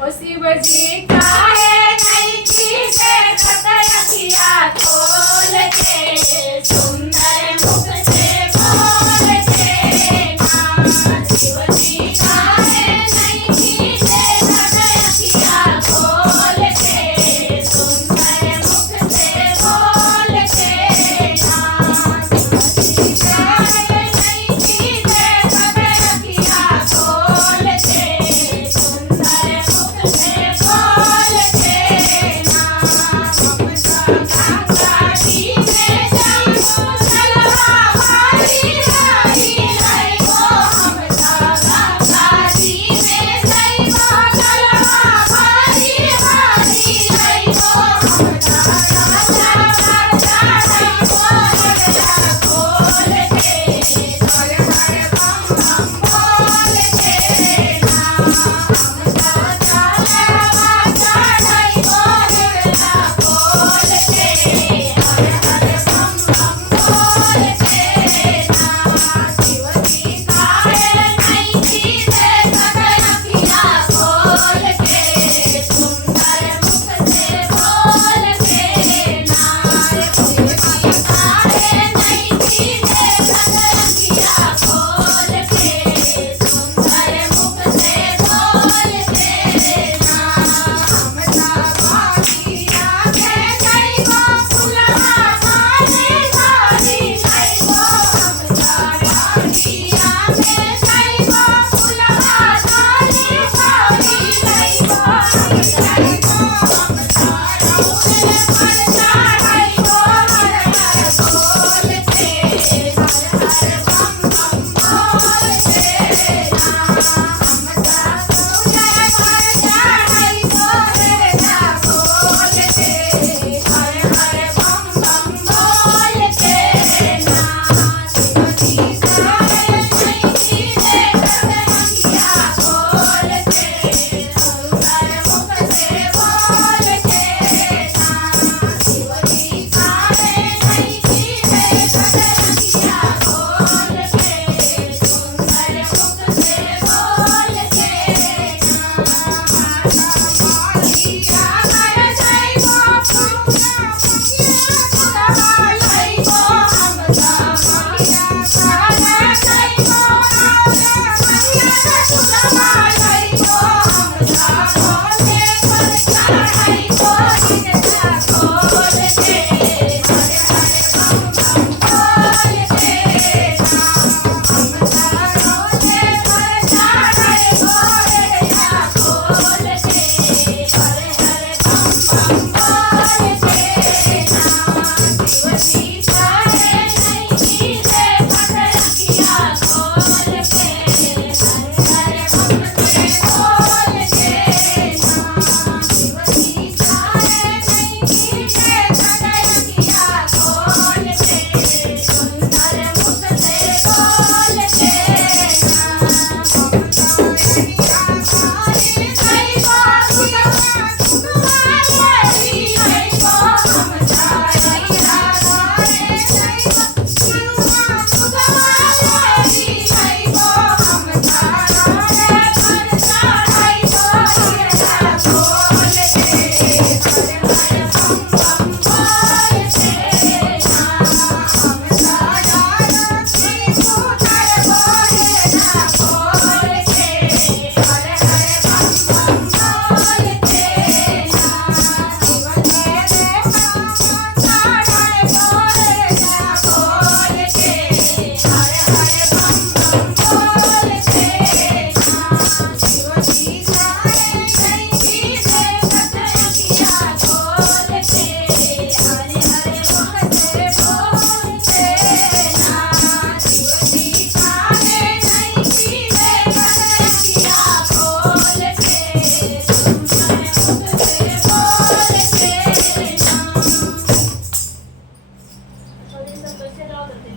ओ शिव जी काहे नहीं खींचे अखिया खोल के सुंदर मुख से बोल के ना शिव जी काहे नहीं खींचे अखिया खोल के सुंदर मुख से बोल के ना शिव जी काहे नहीं खींचे अखिया खोल के सुंदर मुख से बोल के ना हम सदा दी में जाऊं चलवा हरी हरी रे को हम सदा दी में जाऊं चलवा हरी हरी रे को हम खोल के हर हर बम बम बोल के ना हम चलवा चढ़ाई बोलना खोल के हर हर बम बम बोल के ना शिव जी काहे नहीं खींचे अखिया खोल के सुंदर मुख से बोल के ना शिव जी काहे नहीं खींचे अखिया खोल के सुंदर मुख से बोल के ना हम सवारिया के जइबो फुलवा धारी धारी जइबो हम सवारिया के जइबो फुलवा धारी धारी जइबो हम सवारिया